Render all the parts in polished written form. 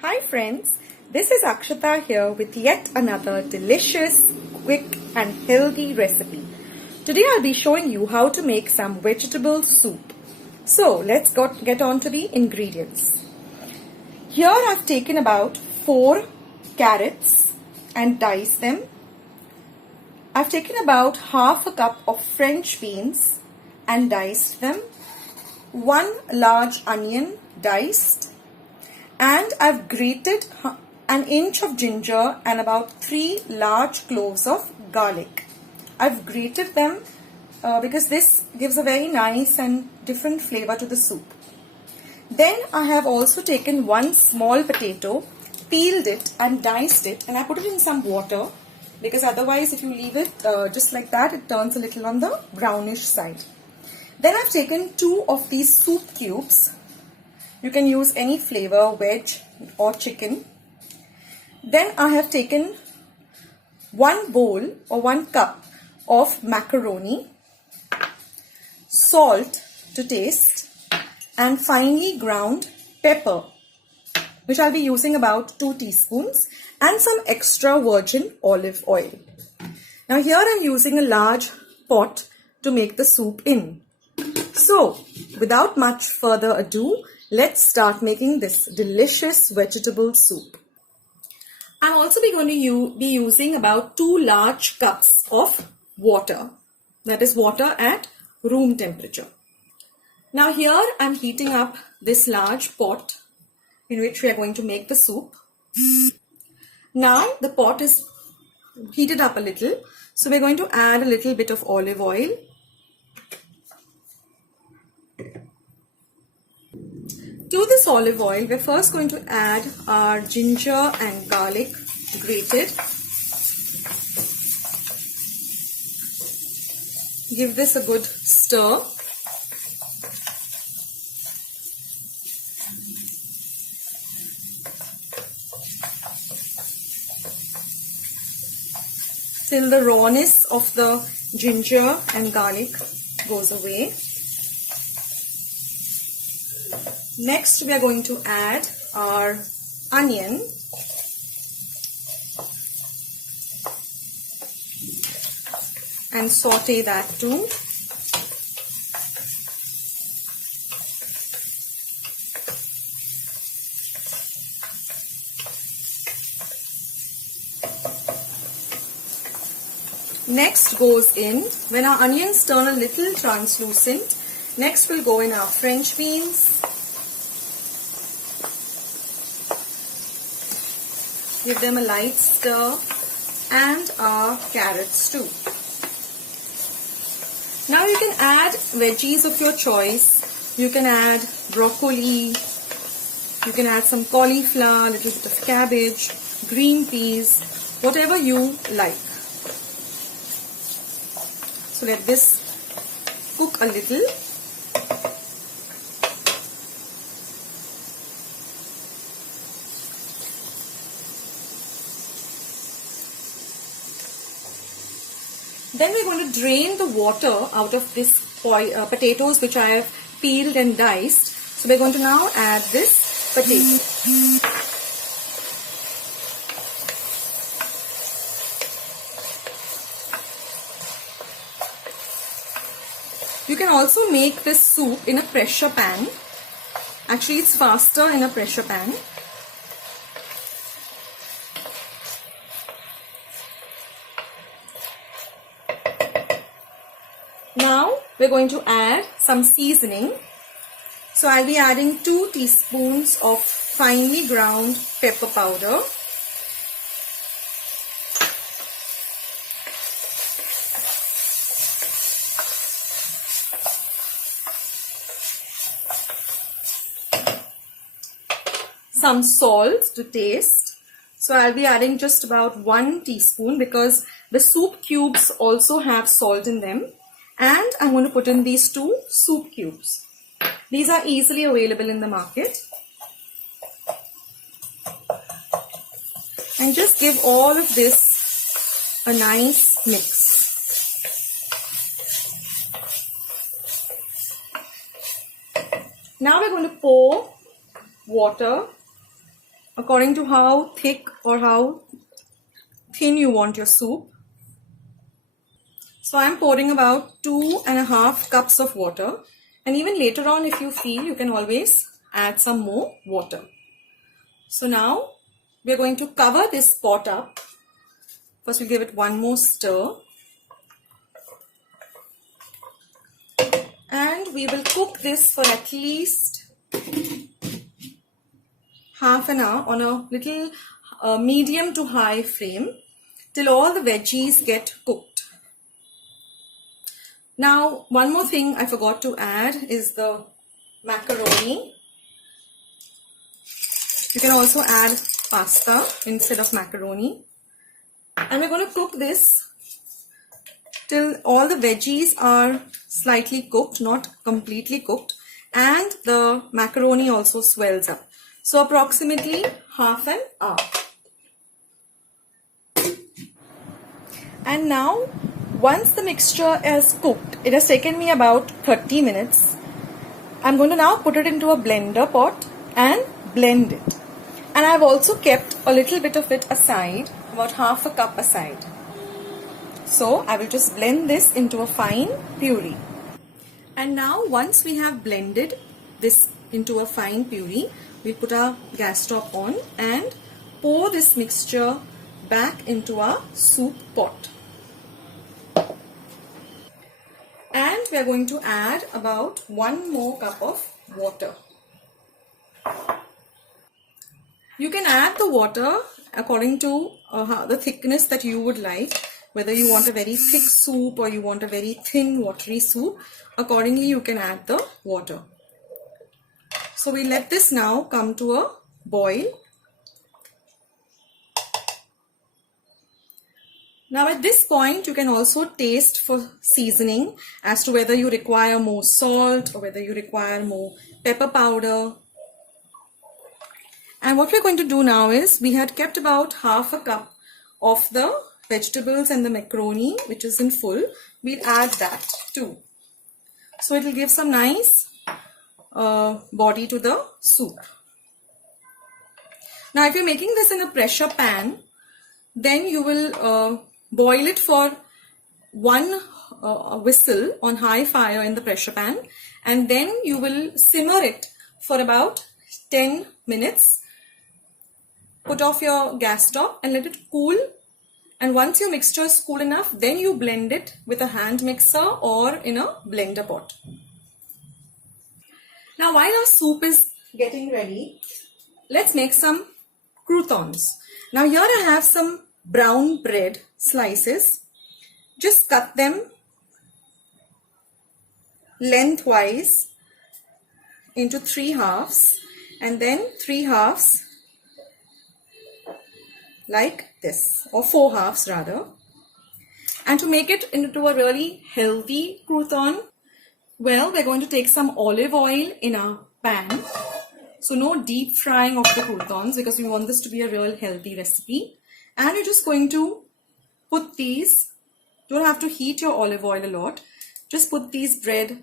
Hi friends, this is Akshata here with yet another delicious, quick and healthy recipe. Today I'll be showing you how to make some vegetable soup. So let's get on to the ingredients. Here I've taken about 4 carrots and diced them. I've taken about half a cup of French beans and diced them. 1 large onion diced. And I've grated an inch of ginger and about 3 large cloves of garlic. I've grated them because this gives a very nice and different flavor to the soup. Then I have also taken 1 small potato, peeled it and diced it, and I put it in some water because otherwise if you leave it just like that, it turns a little on the brownish side. Then I've taken 2 of these soup cubes. You can use any flavor, veg or chicken. Then I have taken 1 bowl or 1 cup of macaroni, salt to taste, and finely ground pepper, which I'll be using about 2 teaspoons, and some extra virgin olive oil. Now here I'm using a large pot to make the soup in. So without much further ado, let's start making this delicious vegetable soup. I'm also going to be using about 2 large cups of water. That is water at room temperature. Now here I'm heating up this large pot in which we are going to make the soup. Now the pot is heated up a little. So we're going to add a little bit of olive oil. To this olive oil, we're first going to add our ginger and garlic grated. Give this a good stir. Till the rawness of the ginger and garlic goes away. Next, we are going to add our onion and saute that too. Next goes in, when our onions turn a little translucent, next will go in our French beans. Give them a light stir, and our carrots too. Now you can add veggies of your choice. You can add broccoli, you can add some cauliflower, a little bit of cabbage, green peas, whatever you like. So let this cook a little. Then we're going to drain the water out of this potatoes which I have peeled and diced. So we're going to now add this potato. You can also make this soup in a pressure pan. Actually, it's faster in a pressure pan. Now we're going to add some seasoning. So I'll be adding 2 teaspoons of finely ground pepper powder. Some salt to taste. So I'll be adding just about 1 teaspoon because the soup cubes also have salt in them. And I'm going to put in these 2 soup cubes. These are easily available in the market. And just give all of this a nice mix. Now we're going to pour water according to how thick or how thin you want your soup. So I'm pouring about 2.5 cups of water, and even later on if you feel, you can always add some more water. So now we're going to cover this pot up. First we'll give it one more stir. And we will cook this for at least half an hour on a little medium to high flame till all the veggies get cooked. Now, one more thing I forgot to add is the macaroni. You can also add pasta instead of macaroni. And we're going to cook this till all the veggies are slightly cooked, not completely cooked, and the macaroni also swells up. So approximately half an hour. And now, once the mixture is cooked, it has taken me about 30 minutes. I'm going to now put it into a blender pot and blend it. And I've also kept a little bit of it aside, about half a cup aside. So I will just blend this into a fine puree. And now once we have blended this into a fine puree, we'll put our gas stove on and pour this mixture back into our soup pot. And we are going to add about 1 more cup of water. You can add the water according to the thickness that you would like. Whether you want a very thick soup or you want a very thin watery soup, accordingly you can add the water. So we let this now come to a boil. Now at this point you can also taste for seasoning as to whether you require more salt or whether you require more pepper powder. And what we're going to do now is, we had kept about half a cup of the vegetables and the macaroni, which is in full. We'll add that too. So it will give some nice body to the soup. Now if you're making this in a pressure pan, then you will boil it for 1 whistle on high fire in the pressure pan, and then you will simmer it for about 10 minutes. Put off your gas stove and let it cool. And once your mixture is cool enough, then you blend it with a hand mixer or in a blender pot. Now while our soup is getting ready, let's make some croutons. Now here I have some brown bread slices. Just cut them lengthwise into 3 halves and then 3 halves like this, or 4 halves rather. And to make it into a really healthy crouton, well, we're going to take some olive oil in our pan. So no deep frying of the croutons because we want this to be a real healthy recipe. And you're just going to put these, don't have to heat your olive oil a lot, just put these bread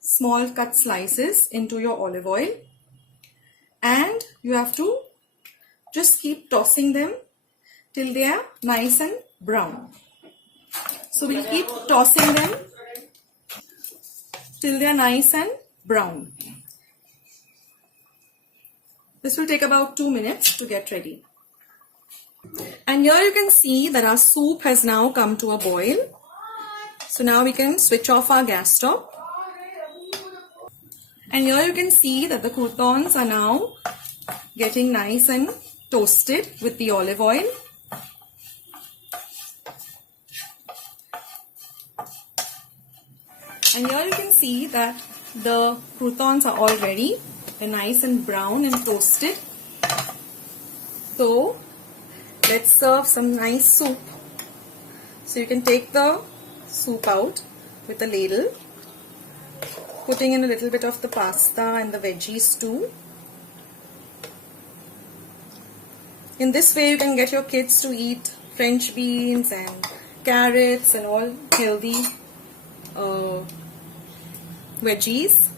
small cut slices into your olive oil, and you have to just keep tossing them till they are nice and brown. So we'll keep tossing them till they are nice and brown. This will take about 2 minutes to get ready. And here you can see that our soup has now come to a boil. So now we can switch off our gas stove. And here you can see that the croutons are now getting nice and toasted with the olive oil. And here you can see that the croutons are all ready. They're nice and brown and toasted. So let's serve some nice soup. So you can take the soup out with a ladle, putting in a little bit of the pasta and the veggies too. In this way you can get your kids to eat French beans and carrots and all healthy veggies.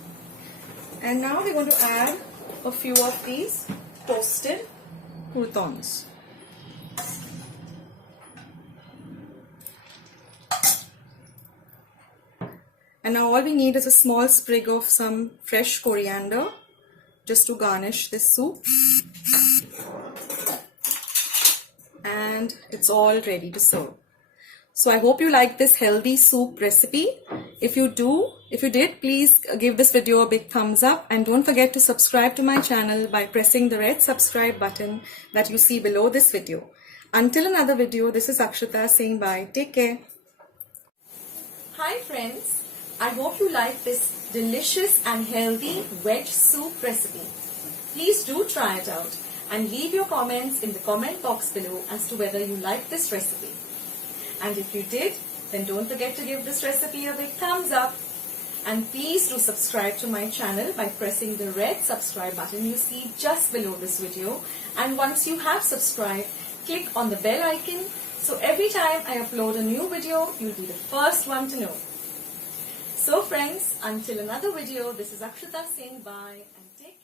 And now we're going to add a few of these toasted croutons. And now all we need is a small sprig of some fresh coriander just to garnish this soup. And it's all ready to serve. So I hope you like this healthy soup recipe. If you did, please give this video a big thumbs up, and don't forget to subscribe to my channel by pressing the red subscribe button that you see below this video. Until another video, this is Akshata saying bye. Take care. Hi friends, I hope you like this delicious and healthy veg soup recipe. Please do try it out and leave your comments in the comment box below as to whether you like this recipe. And if you did, then don't forget to give this recipe a big thumbs up. And please do subscribe to my channel by pressing the red subscribe button you see just below this video. And once you have subscribed, click on the bell icon so every time I upload a new video, you'll be the first one to know. So friends, until another video, this is Akshata saying bye and take care.